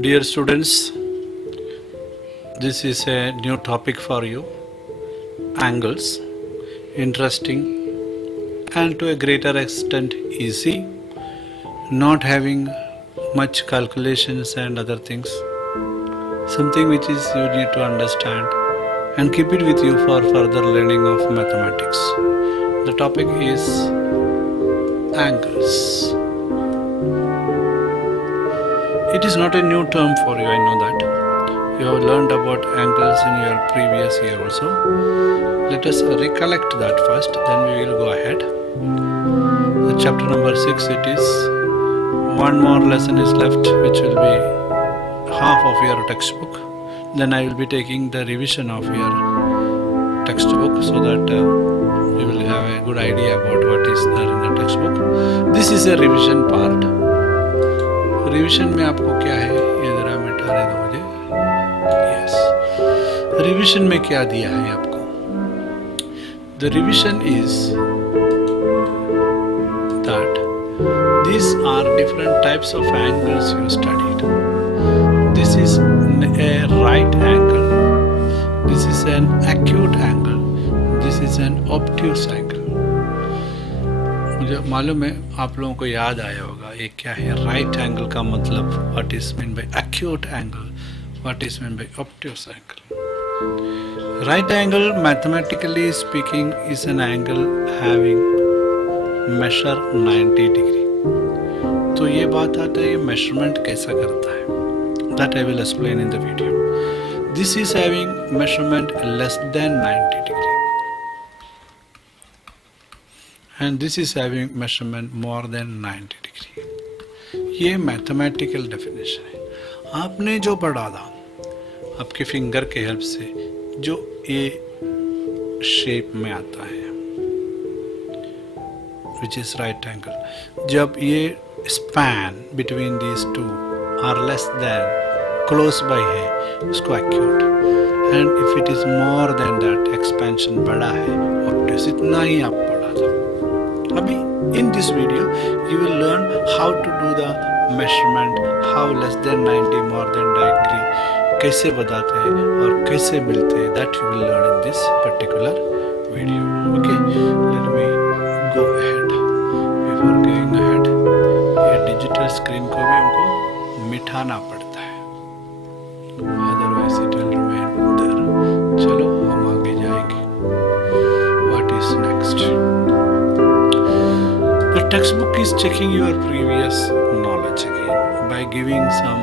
Dear students, this is a new topic for you. Angles, interesting and to a greater extent easy, not having much calculations and other things. Something which is you need to understand and keep it with you for further learning of mathematics. The topic is angles. It is not a new term for you, I know that. You have learned about angles in your previous year also. Let us recollect that first, then we will go ahead. The chapter number 6 it is. One more lesson is left, which will be half of your textbook. Then I will be taking the revision of your textbook so that you will have a good idea about what is there in the textbook. This is a revision part. Revision में आपको क्या है ये जरा मिटाने दो मुझे. Yes, revision में क्या दिया है आपको? The revision is that these are different types of angles you studied. This is a right angle, this is an acute angle, this is an obtuse angle. मुझे मालूम है आप लोगों को याद आया होगा ये क्या है. राइट एंगल का मतलब what is mean by acute angle, what is mean by obtuse angle. Right angle mathematically speaking is an angle having measure 90 degree. तो ये बात आता है ये मेजरमेंट कैसा करता है, that I will explain in the video. This is having measurement less than 90 degree and this is having measurement more than 90 degree. ये मैथमेटिकल डेफिनेशन है. आपने जो पढ़ा था आपके फिंगर के हेल्प से जो ये शेप में आता है which is right angle, जब ये span between these two are less than close by है उसको acute, and if it is more than that expansion बड़ा है obtuse. इतना ही आप पढ़ा था. अभी in this video you will learn how to do the measurement, how less than 90 more than 90 कैसे बताते हैं और कैसे मिलते हैं, that you will learn in this particular video. Okay, let me go ahead. Before going ahead, ये digital screen को भी हमको मिटाना पड़ता है, otherwise it will remain there. चलो हम आगे जाएंगे. What is next? The textbook is checking your previous knowledge again by giving some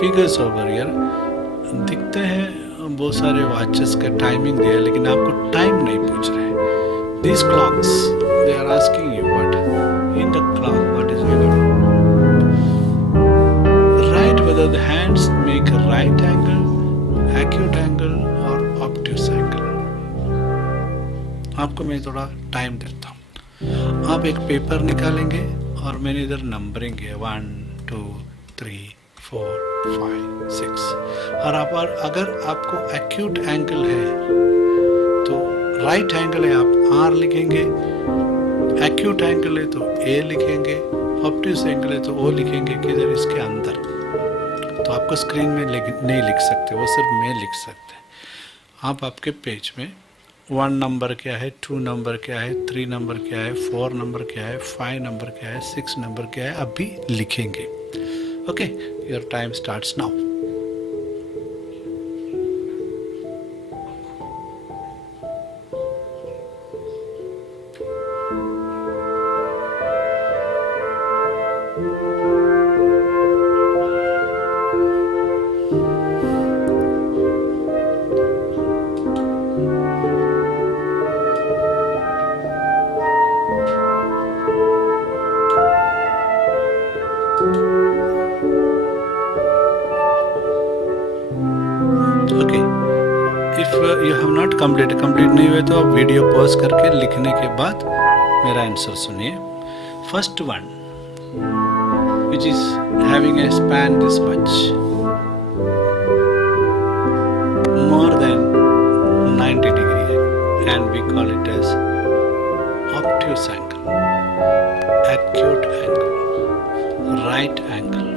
figures over here. दिखते हैं बहुत सारे वॉचेस का टाइमिंग दिया है लेकिन आपको टाइम नहीं पूछ रहे. These clocks, they are asking you what in the clock what is going on. Write whether the hands make a right angle, acute angle or obtuse angle. आपको मैं थोड़ा टाइम देता हूँ. आप एक पेपर निकालेंगे और मैंने इधर नंबरिंग है 1 2 3 4 5 6 और आप अगर आपको एक्यूट एंगल है तो राइट एंगल है आप आर लिखेंगे, एक्यूट एंगल है तो ए लिखेंगे, ऑब्ट्यूस एंगल है तो ओ लिखेंगे किधर इसके अंदर. तो आपको स्क्रीन में नहीं लिख सकते, वो सिर्फ मैं लिख सकते हैं. आप आपके पेज में 1 नंबर क्या है, 2 नंबर क्या है, 3 नंबर क्या है, 4 नंबर क्या है, 5 नंबर क्या है, 6 नंबर क्या है अभी लिखेंगे. Okay, your time starts now. Complete नहीं हुए तो आप वीडियो पॉज करके लिखने के बाद मेरा आंसर सुनिए. First one which is having a span this much more than 90 degree and we call it as obtuse angle, acute angle, right angle,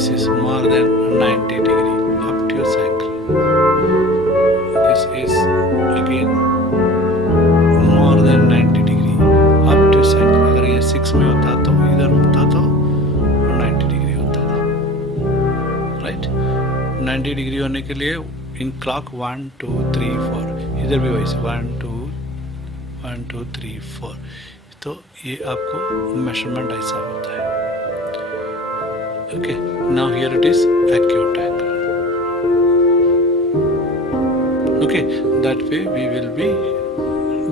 This is more than 90 degree, obtuse angle. This is again more than 90 degree, obtuse angle. अगर ये 6 में होता तो इधर होता तो 90 डिग्री होता था, राइट। 90 डिग्री होने के लिए इन क्लॉक 1 2 3 4, इधर भी वैसे 1 2 3 4, तो ये आपको मेजरमेंट ऐसा होता है। Okay, now here it is acute angle. Okay, that way we will be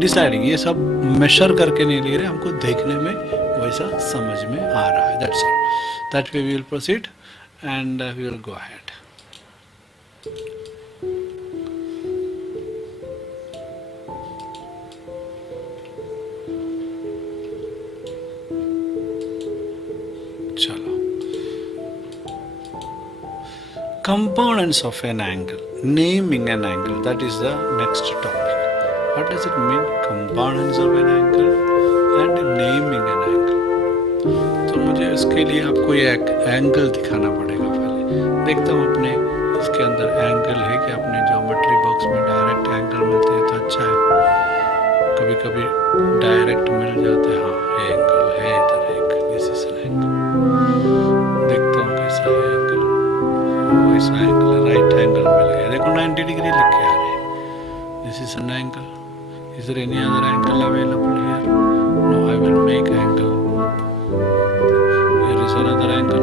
deciding. ये सब मेजर करके नहीं ले रहे, हमको देखने में वैसा समझ में आ रहा है, that's all. That way we will proceed and we will go ahead. चलो, components of an angle, naming an angle, that is the next topic. What does it mean, components of an angle and naming an angle? तो मुझे इसके लिए आपको ये एंगल दिखाना पड़ेगा। पहले देखता हूँ अपने इसके अंदर एंगल है कि अपने ज्योमेट्री बॉक्स में डायरेक्ट एंगल मिलते हैं तो अच्छा है, कभी कभी डायरेक्ट मिल जाते हैं। हाँ, ये एंगल है इधर एक, दिस इज एन एंगल। देखता हूँ कैसा है एंगल, ऐसा एंगल है, राइट एंगल मिल गया। देखो 90 डिग्री लिख के आ रहे हैं, this is an angle. Is there any other angle available here? No, I will make angle. Here is another angle,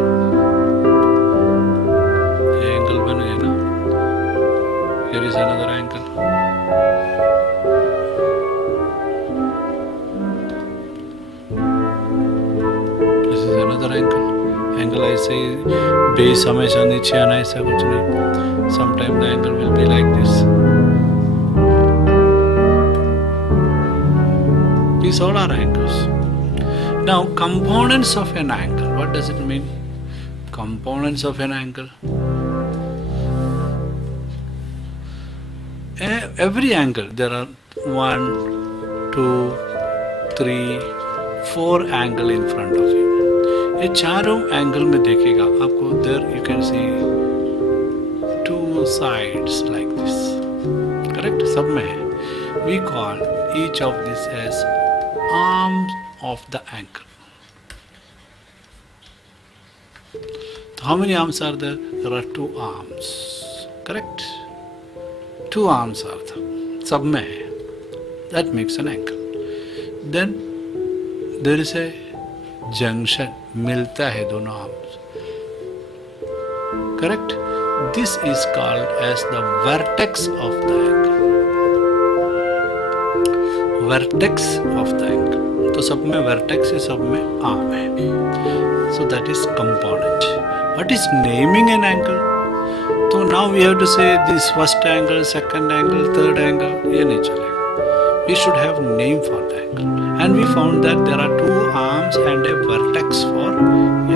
ये एंगल बन गया ना। Here is another angle, this is another angle. Angle ऐसे ही बेस हमेशा नीचे आना, ऐसा कुछ नहीं। Sometime the angle will be like this. These all are angles. Now, components of an angle. What does it mean? Components of an angle. Every angle, there are 1 2 3 4 angle in front of you. ये चारों एंगल में देखेगा आपको, there you can see 2 sides like this, correct, सब में है। We call each of this as arms of the angle. तो how many arms are there? There are 2 arms, correct, 2 arms are there, सब में है। That makes an angle. Then there is a junction, मिलता है दोनों arms, correct. This is called as the vertex of the angle, vertex of the angle. तो सब में वर्टेक्स है, सब में आर्म है, so that is component. What is naming an angle? तो नाउ वी हैव टू से this first angle, second angle, third angle, ये नहीं चलेगा। We should have name for the angle, and we found that there are 2 arms and a vertex for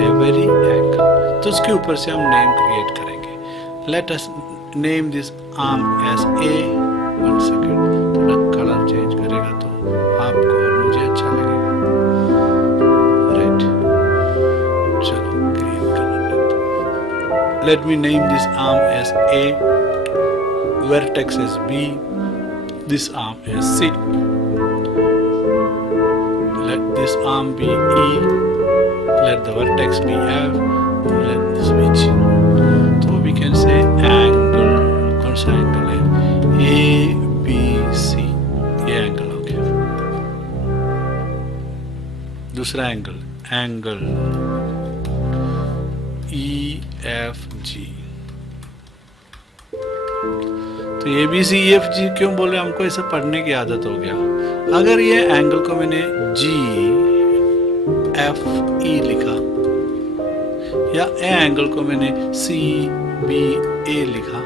every angle. तो उसके ऊपर से हम name create करेंगे। Let us name this arm as A। 1 second, थोड़ा कलर चेंज करेगा तो आपको और मुझे अच्छा लगेगा, राइट। चलो ग्रीन कलर लेते हैं। Let me name this arm as A, vertex is B, this arm is C. Let this arm be E, let the vertex be F, let this be G. So we can say angle, कौन सा एंगल है? A B C, ये एंगल हो गया। दूसरा angle, angle E F G। तो A B C F G क्यों बोले? हमको ऐसा पढ़ने की आदत हो गया। अगर ये एंगल को मैंने जी एफ ई लिखा, या ए एंगल को मैंने सी बी ए लिखा,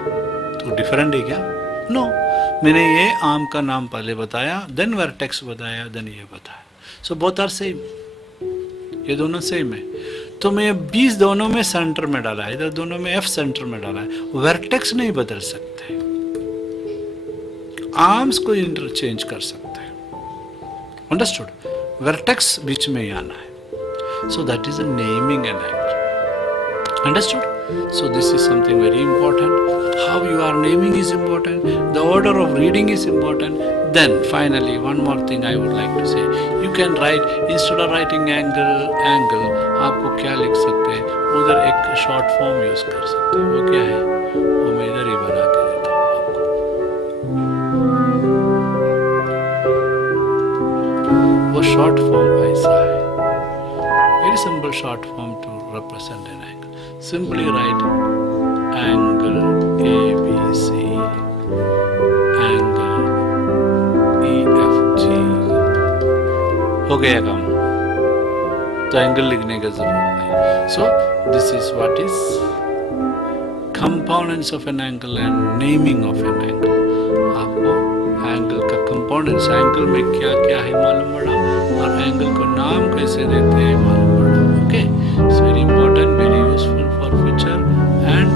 तो डिफरेंट है क्या? नो, मैंने ये आर्म का नाम पहले बताया, देन वर्टेक्स बताया, देन ये बताया। सो बोथ आर सेम, ये दोनों सेम है। तो मैं 20 दोनों में सेंटर में डाला है, इधर दोनों में एफ सेंटर में डाला है। वर्टेक्स नहीं बदल सकते, आर्म्स को इंटरचेंज कर सकते हैं। अंडरस्टूड? वर्टेक्स बीच में ही आना है। So that is a naming an angle. Understood? So this is something very important. How you are naming is important. The order of reading is important. Then finally one more thing I would like to say. You can write, instead of writing angle, आपको क्या लिख सकते हैं, उधर एक short form use कर सकते हैं. वो क्या है, वो मैं इधर ही बना के देता हूँ आपको. वो शॉर्ट फॉर्म ऐसा है. Very simple short form to represent an angle. Simply write angle ABC, angle EFG. हो गया काम. तो एंगल लिखने की जरूरत नहीं. So this is what is components of an angle and naming of an angle. आपको एंगल का कंपोनेंट्स, एंगल में क्या क्या है मालूम पड़ा, और एंगल को नाम कैसे देते हैं मालूम पड़ा. Okay, it's very important, very useful for future. And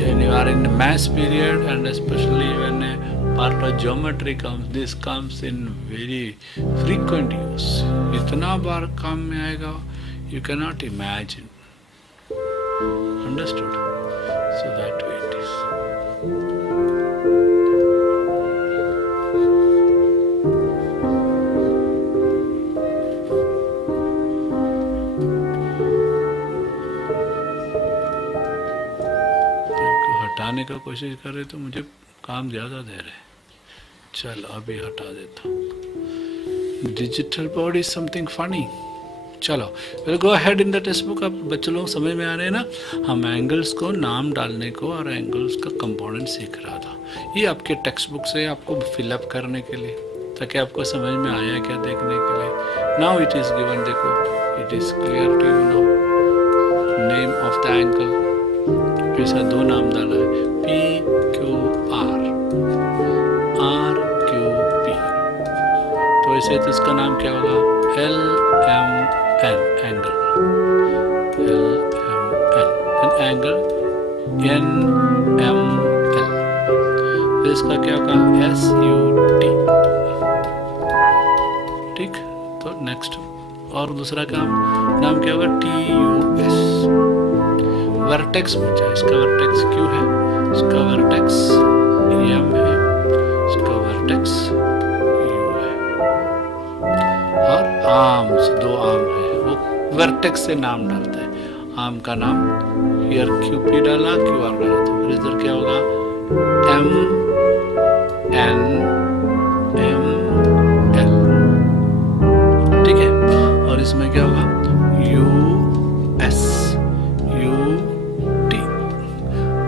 when you are in the maths period, and especially when a part of geometry comes, this comes in very frequent use. इतना बार काम में आएगा, you cannot imagine. Understood? So that way it is. हटाने का कोशिश कर रहे तो मुझे काम ज़्यादा दे रहे. चलो अभी हटा देता हूँ. Digital board is something funny. चलो will go ahead in the text book. अब बच्चों लोग समझ में आ रहे हैं ना. हम एंगल्स को नाम डालने को और एंगल्स का कंपोनेंट सीख रहा था. ये आपके टेक्स्ट बुक से आपको फिलअप करने के लिए, ताकि आपको समझ में आया क्या देखने के लिए. नाउ इट इज़ गिवन, देखो it is clear to you no. Name of the angle, कैसा दो नाम डाला है, PQR, RQP. तो ऐसे तो इसका नाम क्या होगा, LMN, angle LMN, angle NML. फिर इसका क्या होगा, SUT. ठीक, तो नेक्स्ट और दूसरा नाम क्या होगा, TUS. वर्टेक्स पूछा, इसका वर्टेक्स Q है, इसका वर्टेक्स M है, इसका वर्टेक्स U है. और आर्म्स, दो आर्म है, वो वर्टेक्स से नाम डालता है. आर्म का नाम हियर QP डाला, QR डाला, तो फिर इधर क्या होगा, MNML. ठीक है, और इसमें क्या होगा, US.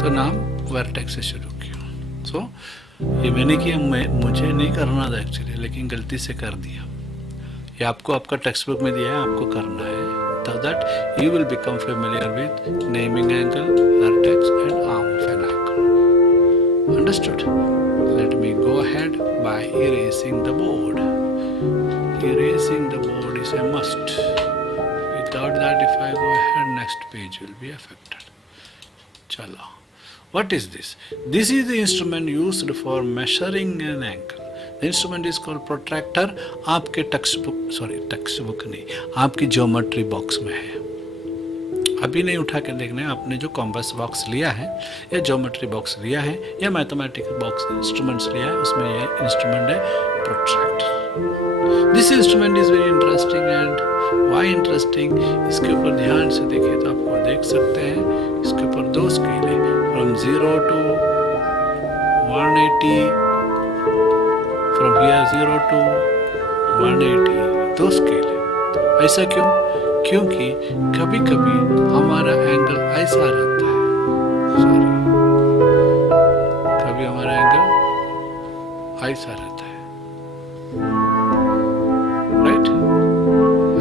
तो नाम वर्टेक्स से शुरू किया. सो ये मैंने किया, मुझे नहीं करना था एक्चुअली, लेकिन गलती से कर दिया. ये आपको आपका टेक्स्ट बुक में दिया है, आपको करना है, so that you will become familiar with naming angle, vertex and arm of an angle. Understood? Let me go ahead by erasing the board. Erasing the board is a must. Without that, if I go ahead, next page will be affected. Chalo. What is this? This is the instrument used for measuring an angle. The instrument is called protractor. आपके text book नहीं, आपकी geometry box में है. अभी नहीं उठा के देखना है. आपने जो कॉम्पास बॉक्स लिया है, या ज्योमेट्री बॉक्स लिया है, या मैथमेटिकल बॉक्स इंस्ट्रूमेंट्स लिया है, उसमें ये इंस्ट्रूमेंट है protractor. This instrument is very interesting. And why interesting, इसके ऊपर ध्यान से देखिए तो आपको देख सकते हैं, इसके ऊपर दो स्केल है, from 0 to 180, from here 0 to 180, दो स्केल है. ऐसा क्यों? क्योंकि कभी कभी हमारा एंगल ऐसा रहता है, कभी हमारा एंगल ऐसा रहता है, राइट,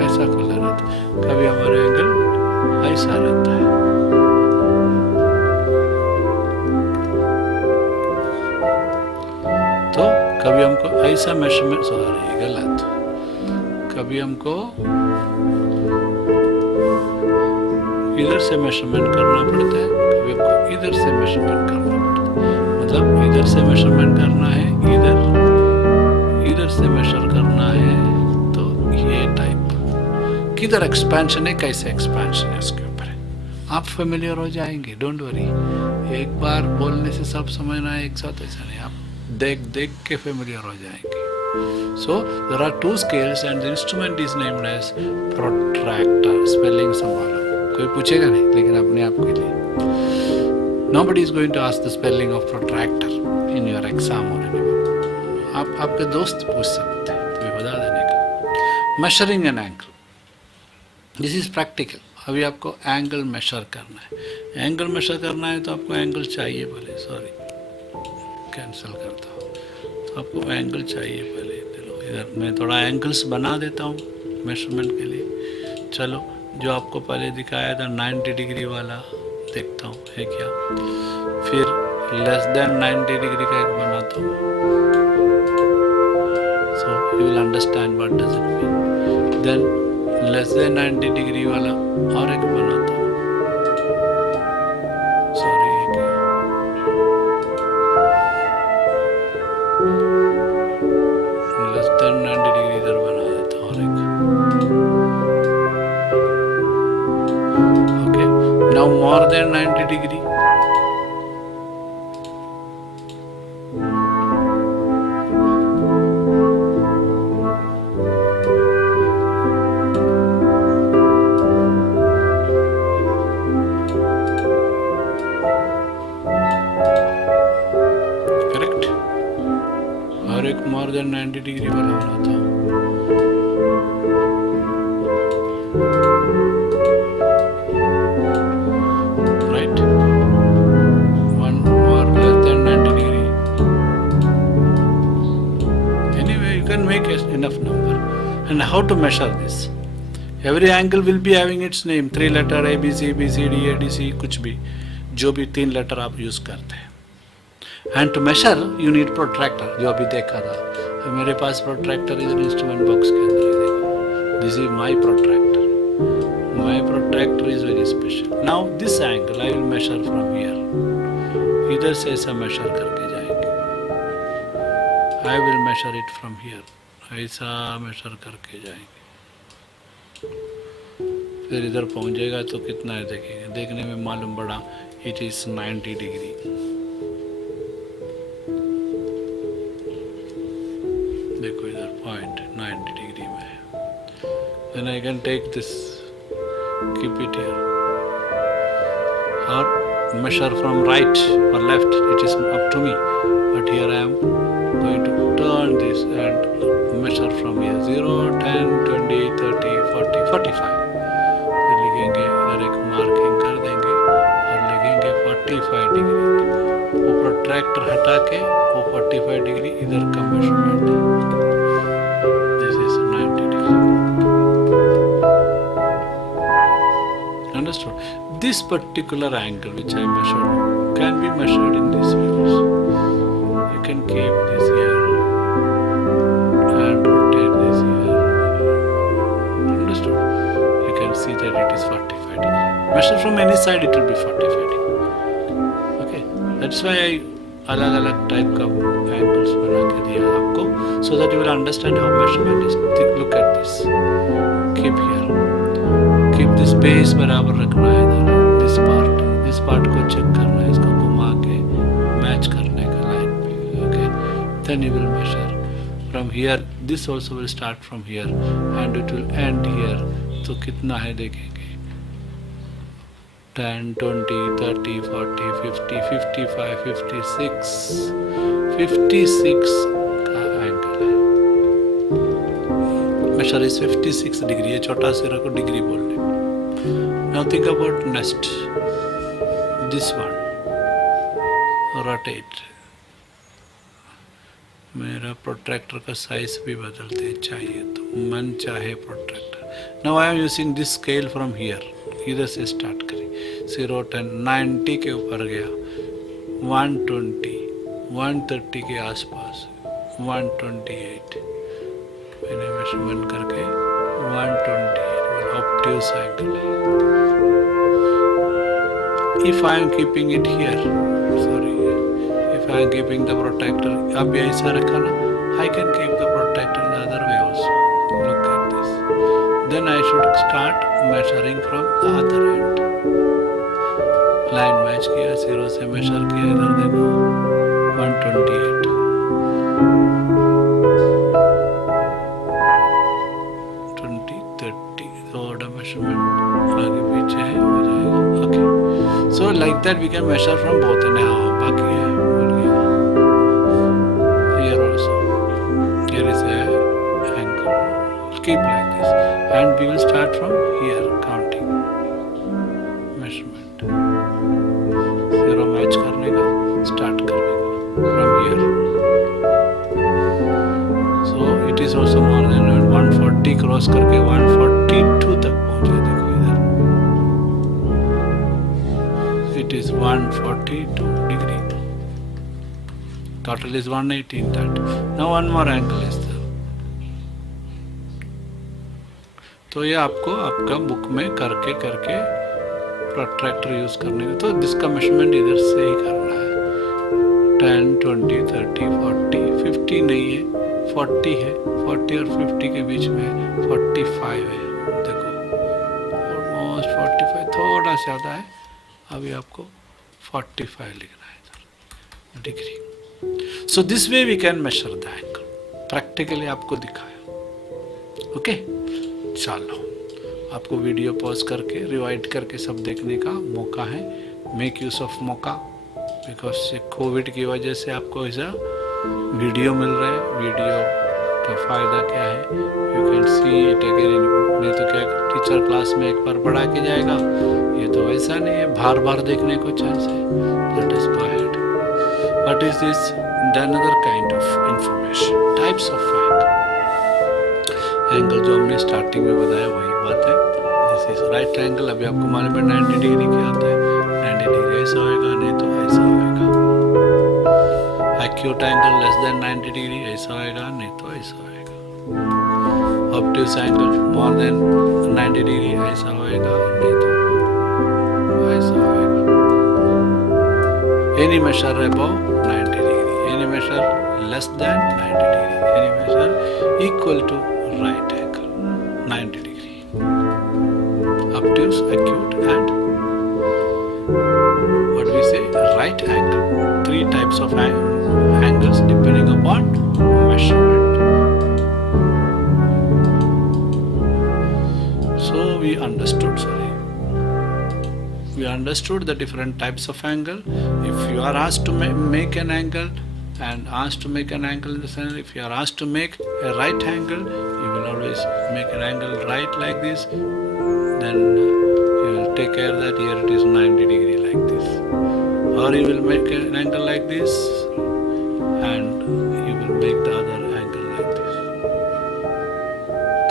ऐसा खुला रहता है. कभी हमारा एंगल ऐसा रहता है. तो कभी हमको ऐसा मेजरमेंट, सॉरी गलत, कभी हमको इधर से मेजरमेंट करना पड़ता है, कभी हमको इधर से मेजरमेंट करना पड़ता है. मतलब इधर से मेजरमेंट करना है, इधर से मेजर करना है. तो ये टाइप किधर एक्सपेंशन है, कैसे एक्सपेंशन है, इसके ऊपर है. आप फेमिलियर हो जाएंगे, डोंट वरी। एक बार बोलने से सब समझना है एक साथ, ऐसा नहीं, आप देख देख के फेमिलियर हो जाएंगे। So there are two scales and the instrument is named as protractor. Spelling संभालो, कोई पूछेगा नहीं, लेकिन अपने आप के लिए nobody is going to ask the spelling of protractor in your exam or anything. आप आपके दोस्त पूछ सकते हैं, तुम्हें बता देने का। Measuring an angle, this is practical. अभी आपको एंगल मेजर करना है। एंगल मेजर करना है तो आपको एंगल चाहिए पहले, सॉरी कैंसिल करता हूँ, तो आपको एंगल चाहिए पहले। चलो इधर मैं थोड़ा एंगल्स बना देता हूँ मेजरमेंट के लिए। चलो जो आपको पहले दिखाया था 90 डिग्री वाला देखता हूँ है क्या, फिर लेस देन 90 डिग्री का एक बनाता हूँ। So you will understand what does it mean. Than less than 90 डिग्री वाला और एक बनाता हूँ, सॉरी ये क्या, लेस देन 90 डिग्री इधर बना देता हूँ और एक। Now more than 90 degree. Correct? और एक more than 90 degree वाला बनाता हूँ। Enough number. And how to measure this? Every angle will be having its name, 3 letter A B C B C D A D C, कुछ भी जो भी 3 लेटर आप यूज करते हैं। And to measure you need protractor, जो अभी देखा था। मेरे पास प्रोट्रैक्टर इधर इंस्ट्रूमेंट बॉक्स के अंदर है, देखो this is my protractor. My protractor is very special. Now this angle I will measure from here, इधर से ऐसा मेजर करके जाएंगे। I will measure it from here, ऐसा मेजर करके जाएंगे। फिर इधर पहुंचेगा तो कितना है देखेंगे, देखने में मालूम पड़ा इट इज 90 डिग्री। देखो इधर पॉइंट 90 डिग्री में है। Then I can take this, keep it here और measure from right or left, it is up to me, but here I am going to turn this and measure from here 0, 10, 20, 30, 40, 45। फिर लिखेंगे इधर एक मार्किंग कर देंगे और लिखेंगे 45 डिग्री। वो प्रोट्रैक्टर हटा के वो 45 डिग्री इधर का मेजरमेंट है। This is 90 degree. Understood? This particular angle which I measured can be measured in this way also. You can keep this here and rotate this here. Understood? You can see that it is 45 degree. Measure from any side, it will be 45 degree. Okay? That's why I अलग-अलग टाइप का angles बना के दिया आपको, so that you will understand how measurement is. Look at this. Keep here. Keep this base बराबर रखना है इधर। दिस पार्ट को चेक करना है, इसको घुमा के मैच करने का लाइन पे। Okay, then you will measure from here. This also will start from here and it will end here. तो कितना है देखेंगे, 10, 20, 30, 40, 50, 55, 56 का एंगल है। Measure is 56 degree. ये छोटा सिरा को डिग्री बोल रहे। Now think about next, this one, rotate। मेरा प्रोट्रैक्टर का साइज भी बदलते चाहिए तो मन चाहे protractor. Now I am using this scale from here, इधर से स्टार्ट करें 0, 10, 90 के ऊपर गया, 120, 130 के आसपास, 128 मैंने मेजरमेंट करके 128 ऑब्ट्यूस एंगल है। If I am keeping it here, sorry, if I am keeping the protractor, अब ये ऐसा रखा ना, I can keep the protractor the other way also. Look at this. Then I should start measuring from the other end. Line match किया, 0 से मेजर किया, इधर देखो 128, 20, 30, थोड़ा मेजरमेंट आगे पीछे है, हो जाएगा. Okay, so like that we can measure from both and बाकी है बोल गया. Here also, here is a angle. Keep like this, and we will start from here counting measurement. 0 मैच करने का, स्टार्ट करने का from here. So it is also more than 140 क्रॉस करके 142 तक पहुंचे. देखो इधर it is 142 degree. Total is 118 that. Now one more angle is there. तो ये आपको आपका बुक में करके प्रोट्रैक्टर यूज करने का. तो इसका मेजरमेंट इधर से ही करना है. 10, 20, 30, 40, 50 नहीं है, 40 है. 40 और 50 के बीच में 45 है. देखो ऑलमोस्ट 45, थोड़ा ज़्यादा है. अभी आपको 45 लिखना है इधर degree. So this way we can measure the angle. Practically आपको दिखाया. ओके, चलो आपको वीडियो पॉज करके रिवाइड करके सब देखने का मौका है. मेक यूज ऑफ मौका, बिकॉज कोविड की वजह से आपको ऐसा वीडियो मिल रहा है. वीडियो का फ़ायदा क्या है, you can see it again. नहीं तो क्या टीचर क्लास में एक बार पढ़ा के जाएगा, ये तो ऐसा नहीं है, बार बार देखने को चांस है. Let us go ahead. What is this? Another kind of information. Types of angle. Angle जो हमने स्टार्टिंग में बताया वही बात है. This is right angle. अभी आपको मालूम है 90 डिग्री क्या होता है. 90 डिग्री ऐसा होएगा, नहीं तो ऐसा होएगा. Acute angle less than 90 डिग्री ऐसा होएगा, नहीं तो ऐसा होएगा. Obtuse angle more than 90 डिग्री ऐसा होएगा, नहीं तो ऐसा होएगा. Any measure above 90 degree, any measure less than 90 degree, any measure equal to right angle 90 degree. Obtuse, acute and what we say right angle. 3 types of angles depending upon measurement. So we understood the different types of angle. If you are asked to make an angle and asked to make an angle in the center, if you are asked to make a right angle, you will always make an angle right like this. Then you will take care that here it is 90 degree like this. Or you will make an angle like this and you will make the other angle like this.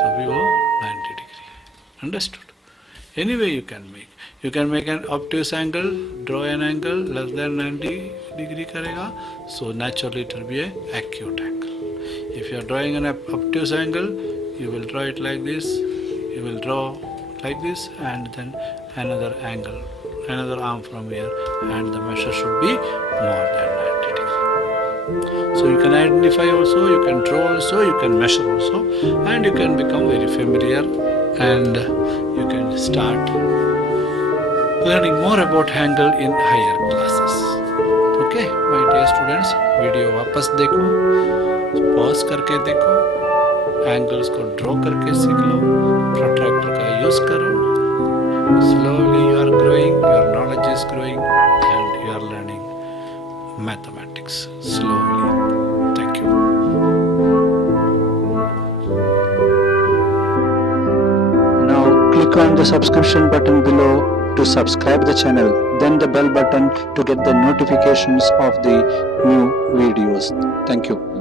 So we go 90 degree. Understood? Anyway you can make. You can make an obtuse angle, draw an angle less than 90 degree करेगा, so naturally it will be a acute angle. If you are drawing an obtuse angle, you will draw it like this, you will draw like this, and then another angle, another arm from here, and the measure should be more than 90 degree. So you can identify also, you can draw also, you can measure also, and you can become very familiar, and you can start learning more about angle in higher classes. Okay, my dear students, video वापस देखो, पॉज करके देखो, एंगल्स को ड्रॉ करके सीख लो, प्रोट्रैक्टर का यूज करो. Slowly you are growing, your knowledge is growing, and you are learning mathematics slowly. Thank you. Now click on the subscription button below to subscribe the channel, then the bell button to get the notifications of the new videos. Thank you.